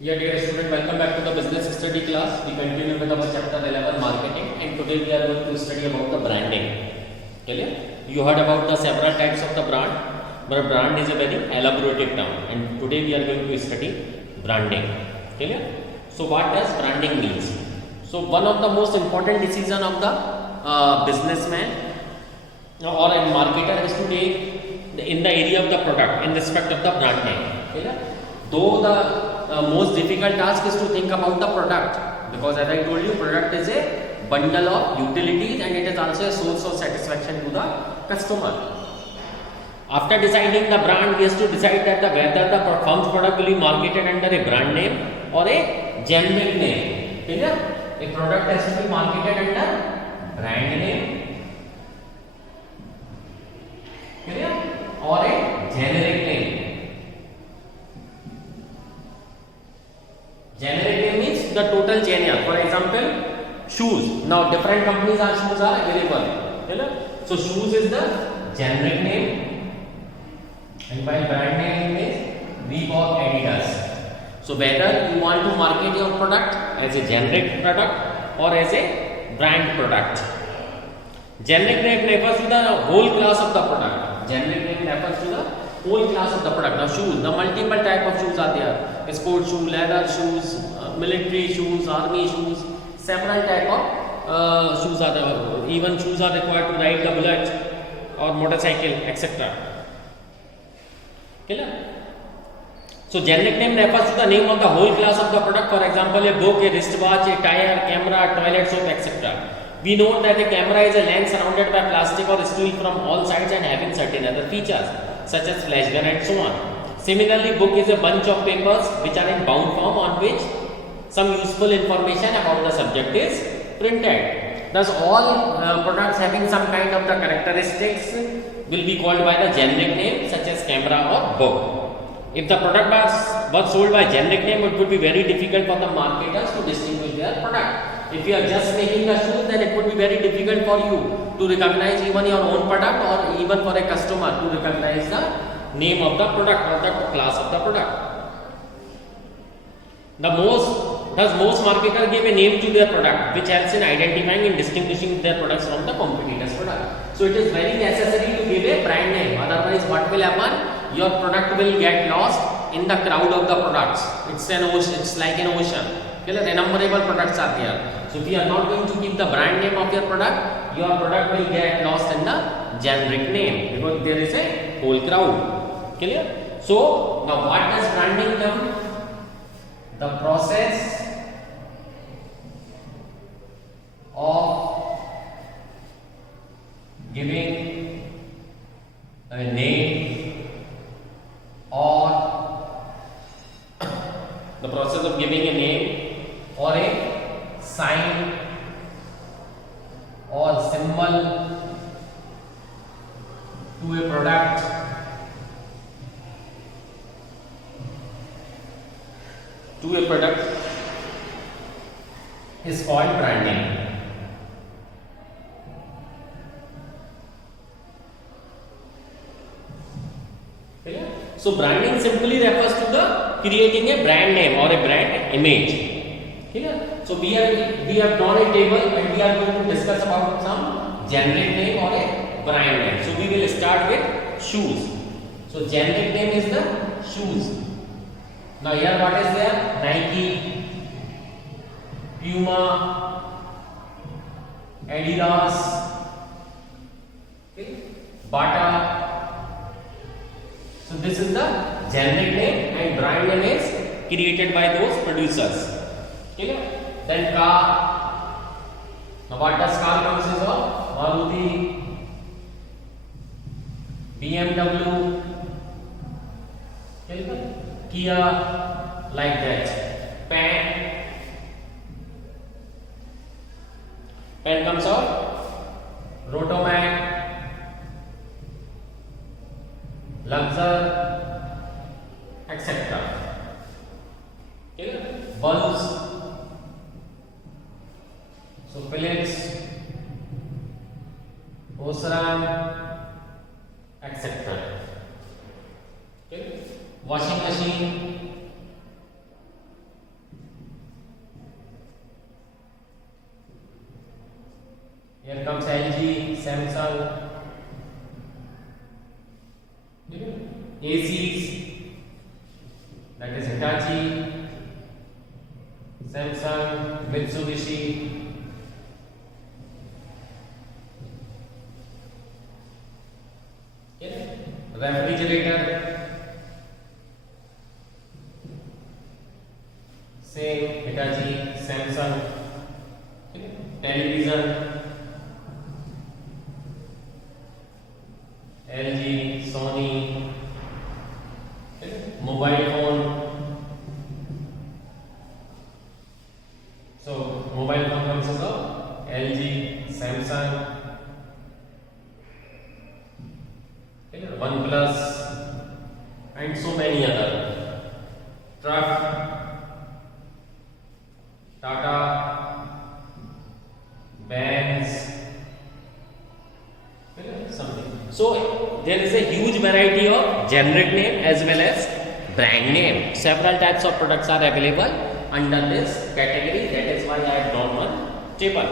Yeah, dear student, welcome back to the business study class. We continue with our chapter 11 marketing, and today we are going to study about the branding. Clear? You heard about the several types of the brand, but brand is a very elaborative term, and today we are going to study branding. Clear? So what does branding means? So one of the most important decision of the businessman or a marketer is to take in the area of the product in respect of the brand name. Clear? Though the most difficult task is to think about the product, because as I told you, product is a bundle of utilities and it is also a source of satisfaction to the customer. After deciding the brand, we have to decide that whether the firm's product will be marketed under a brand name or a generic name. Clear? A product has to be marketed under brand name, clear, or a generic name. Generic name means the total genre. For example, shoes. Now different companies are shoes are available. You know? So shoes is the generic name, and while brand name is Reebok, Adidas. So whether you want to market your product as a generic product or as a brand product. Generic name refers to the whole class of the product. Generic name refers to the whole class of the product. Now shoes, the multiple type of shoes are there. Sport shoe, leather shoes, military shoes, army shoes, several type of shoes are there. Even shoes are required to ride the bullet or motorcycle, etc. Clear? So generic name refers to the name of the whole class of the product. For example, a book, a wristwatch, a tire, camera, toilet soap, etc. We know that a camera is a lens surrounded by plastic or steel from all sides and having certain other features such as flash gun and so on. Similarly, book is a bunch of papers which are in bound form on which some useful information about the subject is printed. Thus, all products having some kind of the characteristics will be called by the generic name such as camera or book. If the product was sold by generic name, it would be very difficult for the marketers to distinguish their product. If you are just making the shoes, then it would be very difficult for you to recognize even your own product or even for a customer to recognize the name of the product or the class of the product. Most marketers give a name to their product which helps in identifying and distinguishing their products from the competitors' product. So it is very necessary to give a brand name, otherwise what will happen? Your product will get lost in the crowd of the products. It's an ocean, it's like an ocean. Innumerable products are there. So if you are not going to keep the brand name of your product will get lost in the generic name because there is a whole crowd. Clear? So now what does branding come? The process of giving a name or the process of giving a name or a sign or symbol to a product is called branding. Okay? So branding simply refers to the creating a brand name or a brand image. Okay? So we have drawn a table and we are going to discuss about some generic name or a brand name. So we will start with shoes. So generic name is the shoes. Now here what is there? Nike, Puma, Adidas, okay, Bata. So this is the generic name and brand name is created by those producers. Okay. Then car. Now what does car consist of? Maruti, BMW, okay, Kia, like that. Pen comes out. Rotomac, Luxor, etc. Okay. Bulbs. So Philips, Osram, etc. Okay. Washing machine, that is Hitachi, Samsung, Mitsubishi. Refrigerator, same Hitachi, Samsung. Television, LG, Sony. Mobile phone. So mobile phone comes as LG, Samsung, OnePlus, and so many other. Truck, Tata, Benz, something. So there is a huge variety of generic name as well as brand name. Several types of products are available under this category. That is why I have drawn one table.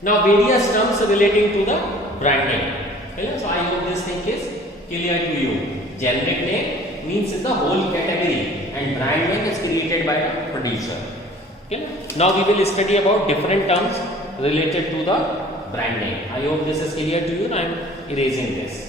Now various terms relating to the brand name. Okay, so I hope this thing is clear to you. Generic name means the whole category, and brand name is created by the producer. Okay. Now we will study about different terms related to the brand name. I hope this is clear to you. Now I am erasing this.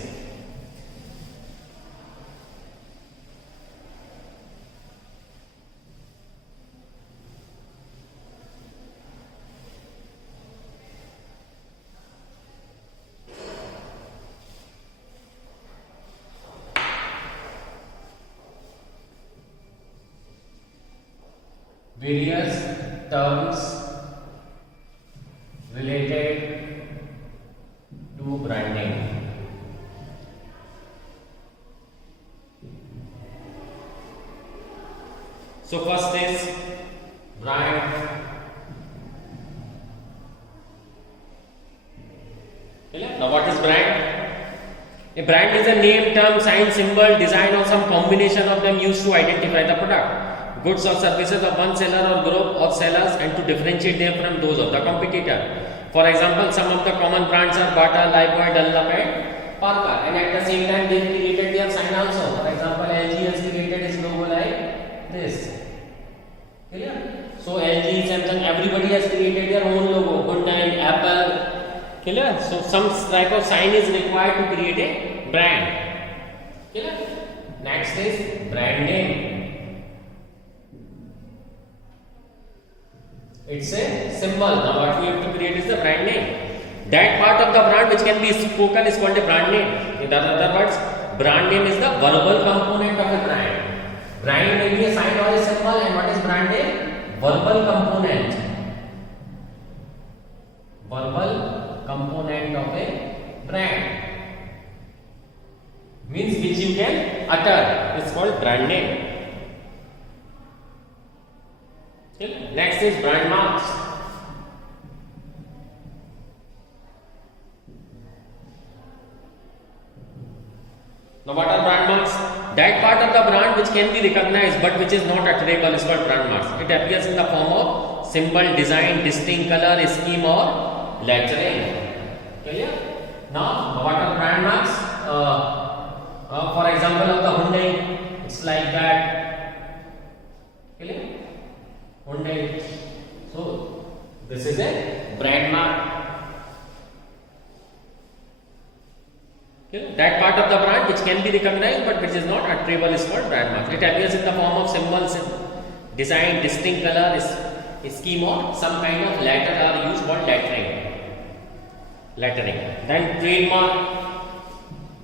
Various terms related to branding. So first is brand. Now what is brand? A brand is a name, term, sign, symbol, design or some combination of them used to identify the product, goods or services of one seller or group of sellers, and to differentiate them from those of the competitor. For example, some of the common brands are Bata, Lifebuoy, Dunlop and Parker, and at the same time they created their sign also. For example, LG has created its logo like this. Clear? So LG, Samsung, everybody has created their own logo. Hyundai, Apple. Clear? So some type of sign is required to create a brand. Clear? Next is brand name. It's a symbol. Now what we have to create is the brand name. That part of the brand which can be spoken is called a brand name. In other words, brand name is the verbal component of a brand. Brand may be a sign or a symbol, and what is brand name? Verbal component. Verbal component of a brand. Means which you can utter. It's called brand name. Next is brand marks. Now what are brand marks? That part of the brand which can be recognized but which is not utterable is called brand marks. It appears in the form of symbol, design, distinct color, scheme or lettering. Clear? Now what are brand marks? For example of the Hyundai, it's like that. Clear? Hyundai. So this is a brand mark. Okay. That part of the brand which can be recognized but which is not utterable is called brand mark. It appears in the form of symbols, design, distinct color, scheme or some kind of letter are used called lettering. Then trademark.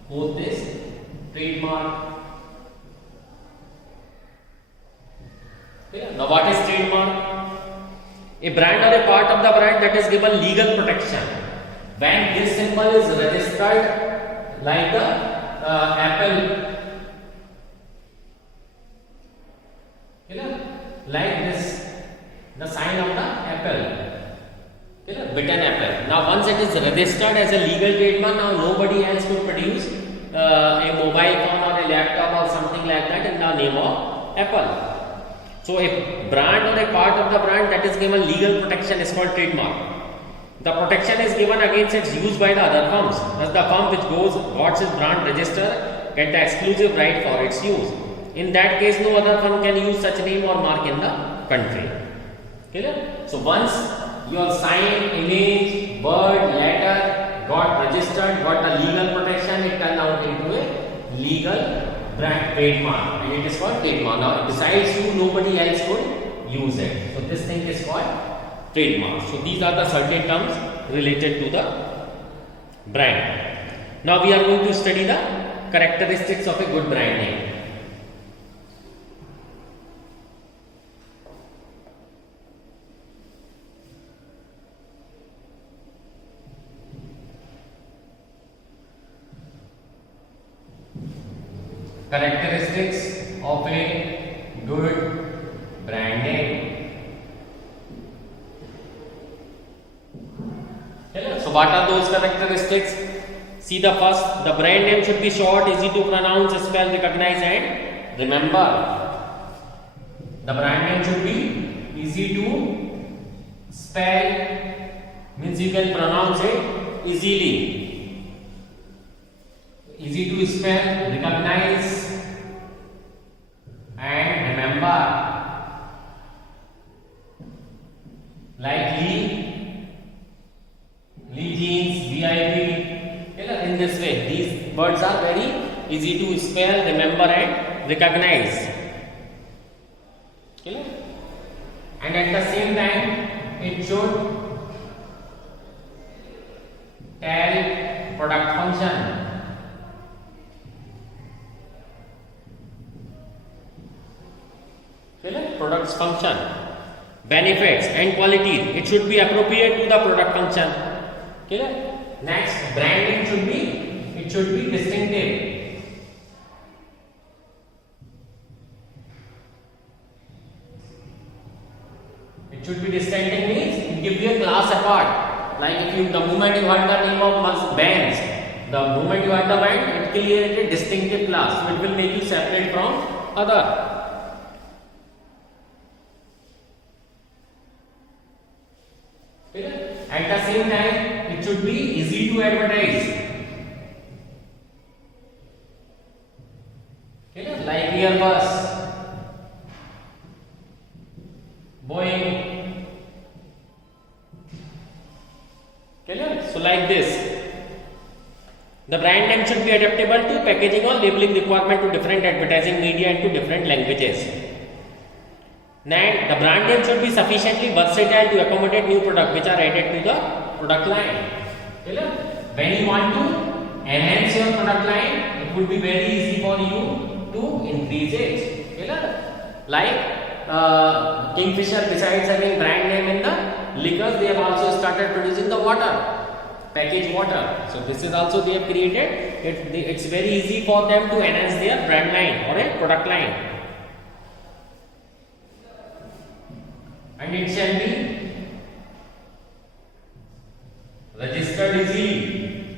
Both this trademark. Okay. Now what is trademark? A brand or a part of the brand that is given legal protection when this symbol is registered, like the Apple, like this, the sign of the Apple, bitten apple. Now once it is registered as a legal trademark, now nobody else could produce a mobile phone or a laptop or something like that in the name of Apple. So a brand or a part of the brand that is given legal protection is called trademark. The protection is given against its use by the other firms. Thus the firm which got its brand register get the exclusive right for its use. In that case, no other firm can use such name or mark in the country. Clear? So once your sign, image, word, letter got registered, got a legal protection, it turned out into a legal brand trademark, and it is called trademark. Now besides you, nobody else could use it. So this thing is called trademark. So these are the certain terms related to the brand. Now we are going to study the characteristics of a good brand name. Characteristics of a good brand name. So what are those characteristics? See the first, the brand name should be short, easy to pronounce, spell, recognize and remember. The brand name should be easy to spell, means you can pronounce it easily. Easy to spell, recognize and remember. Like Lee Jeans, VIP. In this way, these words are very easy to spell, remember and recognize. And at the same time, it should tell product function. Products function, benefits and qualities. It should be appropriate to the product function. Next, branding should be distinctive. It should be distinctive means it gives you a class apart. Like if the moment you heard the name of bands, the moment you heard the band, it created a distinctive class. So it will make you separate from other. At the same time, it should be easy to advertise. Like Airbus, Boeing. So like this. The brand name should be adaptable to packaging or labeling requirement to different advertising media and to different languages. Next, the brand name should be sufficiently versatile to accommodate new products which are added to the product line. When you want to enhance your product line, it would be very easy for you to increase it. Like Kingfisher, besides having brand name in the liquors, they have also started producing the water, packaged water. So this is also they have created. It's very easy for them to enhance their brand line or a product line. And it shall be registered easily.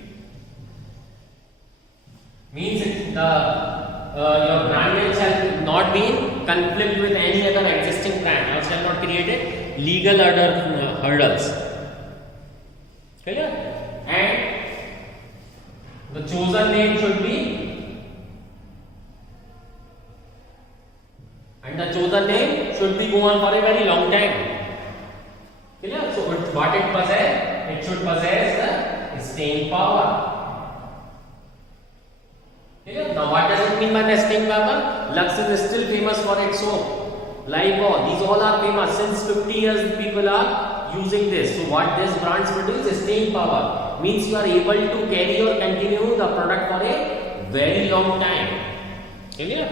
Means your brand name shall not be in conflict with any other existing brand or shall not create legal hurdles. Clear? And the chosen name should be, and the chosen name should be go on for a very long time. Clear? So what it possess? It should possess the staying power. Clear? Now what does it mean by the staying power? Lux is still famous for its soap. Lifebuoy, these all are famous. Since 50 years people are using this. So what these brands produce is staying power. Means you are able to carry or continue the product for a very long time. Clear?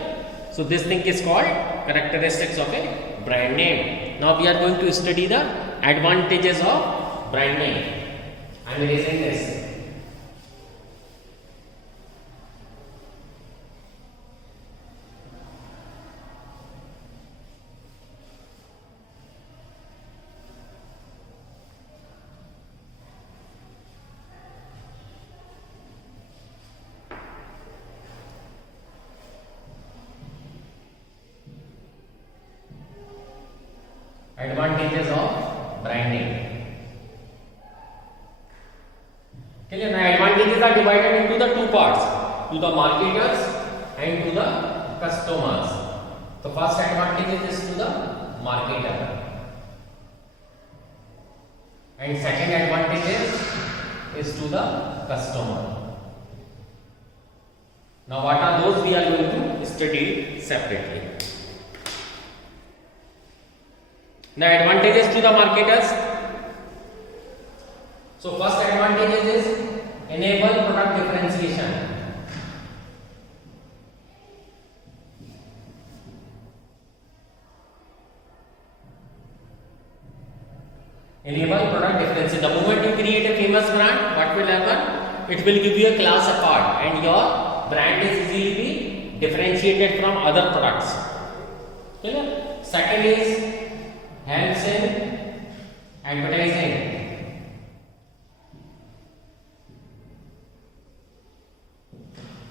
So this thing is called characteristics of a brand name. Now we are going to study the advantages of brand name. I am erasing this. Advantages of branding. Okay, now advantages are divided into the two parts, to the marketers and to the customers. So first advantage is to the marketer, and second advantage is to the customer. Now what are those? We are going to study separately. Now advantages to the marketers. So first advantage is enable product differentiation. Enable product differentiation. The moment you create a famous brand, what will happen? It will give you a class apart, and your brand is easily be differentiated from other products. Clear? Second is helps in advertising.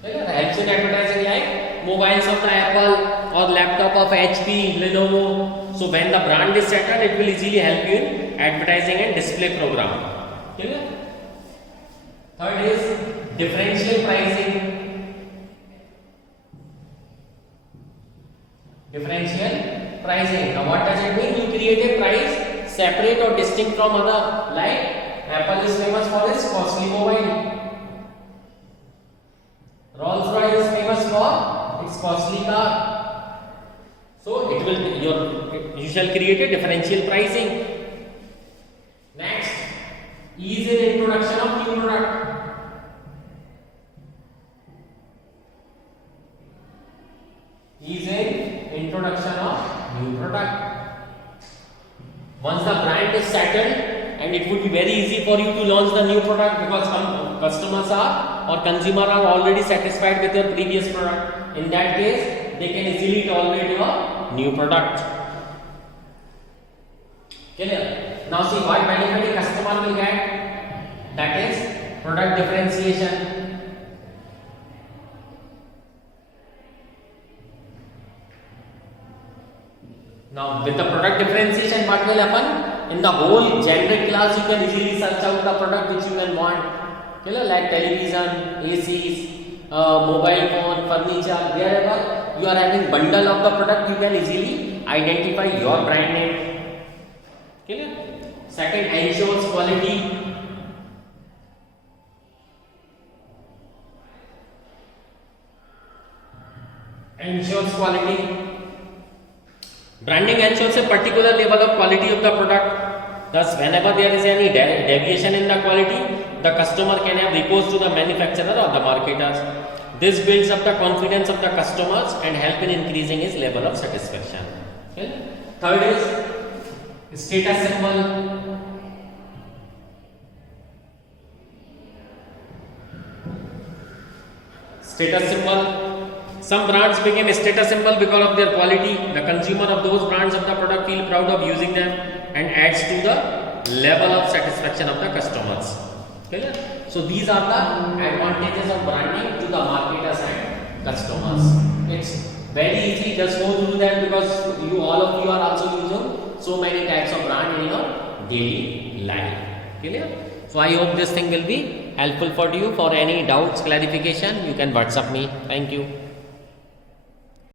Helps in advertising like mobiles of the Apple or laptop of HP, Lenovo. So when the brand is settled, it will easily help you in advertising and display program. Clear? Third is differential pricing. Differential pricing. Now what does it mean? You create a price separate or distinct from other. Like Apple is famous for its costly mobile. Rolls-Royce is famous for its costly car. So it will you shall create a differential pricing. Next, ease in introduction of new product. Ease in introduction of new product. Once the brand is settled, and it would be very easy for you to launch the new product because customers are or consumer are already satisfied with your previous product. In that case, they can easily tolerate your new product. Clear? Now see what benefit a customer will get. That is product differentiation. Now with the product differentiation, what will happen? In the whole generic class, you can easily search out the product which you can want. Like television, ACs, mobile phone, furniture, wherever you are having bundle of the product, you can easily identify your brand name. Second, ensures quality. Ensures quality. Branding ensures a particular level of quality of the product. Thus, whenever there is any deviation in the quality, the customer can have recourse to the manufacturer or the marketers. This builds up the confidence of the customers and help in increasing his level of satisfaction. Third is status symbol. Status symbol. Some brands became a status symbol because of their quality. The consumer of those brands of the product feel proud of using them and adds to the level of satisfaction of the customers. So these are the advantages of branding to the marketers and customers. It's very easy, just go through that because all of you are also using so many types of brand in your daily life. Clear? So I hope this thing will be helpful for you. For any doubts, clarification, you can WhatsApp me. Thank you.